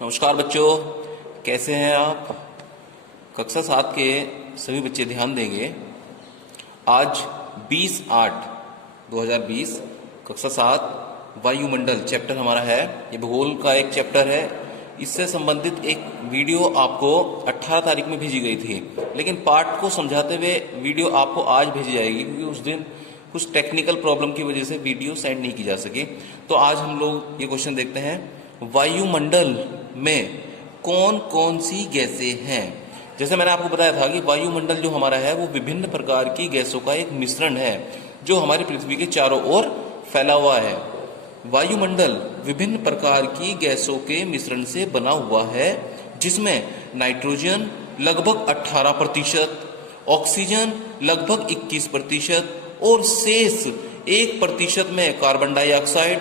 नमस्कार बच्चों, कैसे हैं आप। कक्षा 7 के सभी बच्चे ध्यान देंगे। आज 20/8/2020 कक्षा 7 वायुमंडल चैप्टर हमारा है। ये भूगोल का एक चैप्टर है। इससे संबंधित एक वीडियो आपको 18 तारीख में भेजी गई थी, लेकिन पाठ को समझाते हुए वीडियो आपको आज भेजी जाएगी क्योंकि उस दिन कुछ टेक्निकल प्रॉब्लम की वजह से वीडियो सेंड नहीं की जा सकी। तो आज हम लोग ये क्वेश्चन देखते हैं, वायुमंडल में कौन कौन सी गैसें हैं। जैसे मैंने आपको बताया था कि वायुमंडल जो हमारा है वो विभिन्न प्रकार की गैसों का एक मिश्रण है जो हमारी पृथ्वी के चारों ओर फैला हुआ है। वायुमंडल विभिन्न प्रकार की गैसों के मिश्रण से बना हुआ है, जिसमें नाइट्रोजन लगभग 18%, ऑक्सीजन लगभग 21% और शेष 1% में कार्बन डाइऑक्साइड,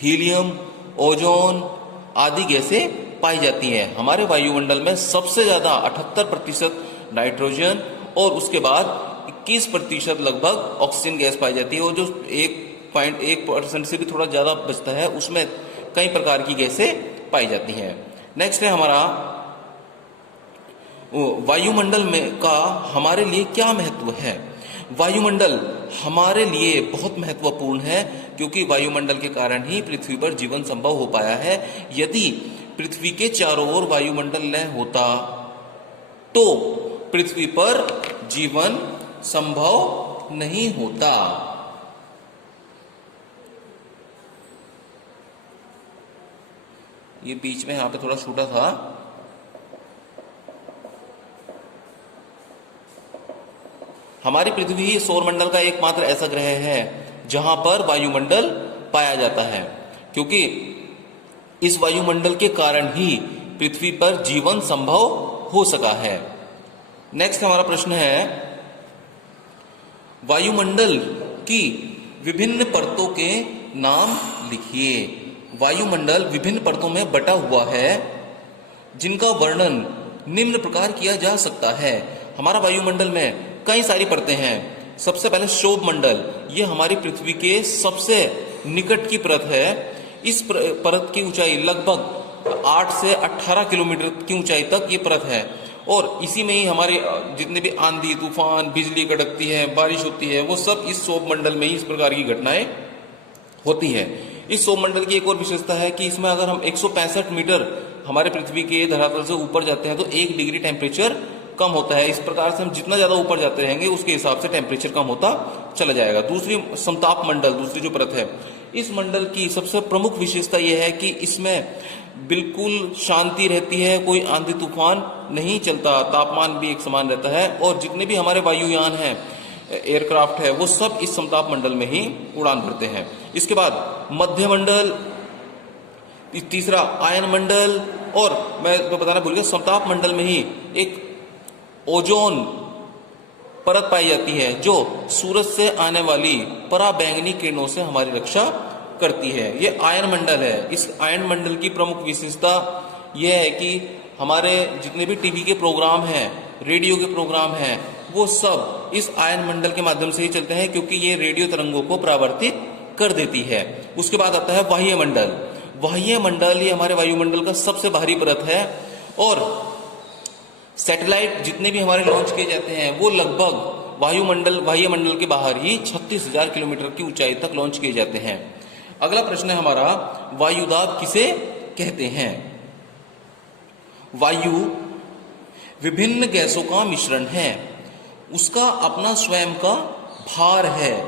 हीलियम, ओजोन आदि गैसें पाई जाती हैं। हमारे वायुमंडल में सबसे ज्यादा 78% नाइट्रोजन और उसके बाद 21% लगभग ऑक्सीजन गैस पाई जाती है, और जो 1.1% से भी थोड़ा ज्यादा बचता है उसमें कई प्रकार की गैसें पाई जाती हैं। नेक्स्ट है हमारा वायुमंडल में का हमारे लिए क्या महत्व है। वायुमंडल हमारे लिए बहुत महत्वपूर्ण है क्योंकि वायुमंडल के कारण ही पृथ्वी पर जीवन संभव हो पाया है। यदि पृथ्वी के चारों ओर वायुमंडल न होता तो पृथ्वी पर जीवन संभव नहीं होता। ये बीच में यहां पे थोड़ा छूटा था। हमारी पृथ्वी ही सौरमंडल का एकमात्र ऐसा ग्रह है जहां पर वायुमंडल पाया जाता है, क्योंकि इस वायुमंडल के कारण ही पृथ्वी पर जीवन संभव हो सका है। नेक्स्ट हमारा प्रश्न है, वायुमंडल की विभिन्न परतों के नाम लिखिए। वायुमंडल विभिन्न परतों में बटा हुआ है जिनका वर्णन निम्न प्रकार किया जा सकता है। हमारा वायुमंडल में कई सारी परतें हैं। सबसे पहले शोभ मंडल, ये हमारी पृथ्वी के सबसे निकट की परत है। इस परत की ऊंचाई लगभग 8 से 18 किलोमीटर की ऊंचाई तक ये परत है, और इसी में ही हमारे जितने भी आंधी तूफान, बिजली कड़कती है, बारिश होती है, वो सब इस शोभ मंडल में ही इस प्रकार की घटनाएं होती है। इस शोभ मंडल की एक और विशेषता है कि इसमें अगर हम 165 मीटर हमारे पृथ्वी के धरातल से ऊपर जाते हैं तो 1 डिग्री टेम्परेचर कम होता है। इस प्रकार से हम जितना ज्यादा ऊपर जाते रहेंगे उसके हिसाब से टेम्परेचर कम होता चला जाएगा। दूसरी समताप मंडल, दूसरी जो परत है, इस मंडल की सबसे प्रमुख विशेषता यह है कि इसमें बिल्कुल शांति रहती है, कोई आंधी तूफान नहीं चलता, तापमान भी एक समान रहता है, और जितने भी हमारे वायुयान हैं, एयरक्राफ्ट है, वो सब इस समताप मंडल में ही उड़ान भरते हैं। इसके बाद मध्य मंडल, तीसरा आयन मंडल, और मैं तो बताना भूल गया, समताप मंडल में ही एक ओजोन परत पाई जाती है जो सूरज से आने वाली पराबैंगनी किरणों से हमारी रक्षा करती है। ये आयन मंडल है। इस आयन मंडल की प्रमुख विशेषता यह है कि हमारे जितने भी टीवी के प्रोग्राम हैं, रेडियो के प्रोग्राम हैं, वो सब इस आयन मंडल के माध्यम से ही चलते हैं, क्योंकि ये रेडियो तरंगों को परावर्तित कर देती है। उसके बाद आता है बाह्य मंडल। बाह्य मंडल ये हमारे वायुमंडल का सबसे बाहरी परत है, और सैटेलाइट जितने भी हमारे लॉन्च किए जाते हैं वो लगभग बाह्य मंडल के बाहर ही 36,000 किलोमीटर की ऊंचाई तक लॉन्च किए जाते हैं। अगला प्रश्न है हमारा, वायुदाब किसे कहते हैं। वायु विभिन्न गैसों का मिश्रण है। उसका अपना स्वयं का भार है,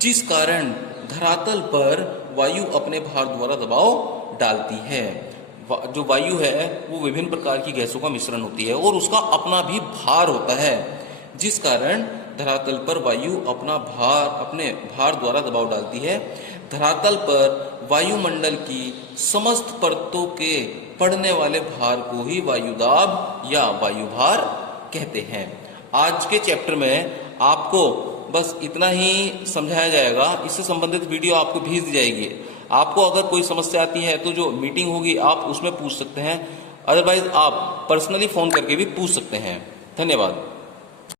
जिस कारण धरातल पर वायु अपने भार द्वारा दबाव डालती है। जो वायु है वो विभिन्न प्रकार की गैसों का मिश्रण होती है, और उसका अपना भी भार होता है, जिस कारण धरातल पर वायु अपने भार द्वारा दबाव डालती है। धरातल पर वायुमंडल की समस्त परतों के पड़ने वाले भार को ही वायुदाब या वायुभार कहते हैं। आज के चैप्टर में आपको बस इतना ही समझाया जाएगा। इससे संबंधित वीडियो आपको भेज दी जाएगी। आपको अगर कोई समस्या आती है तो जो मीटिंग होगी आप उसमें पूछ सकते हैं, अदरवाइज आप पर्सनली फोन करके भी पूछ सकते हैं। धन्यवाद।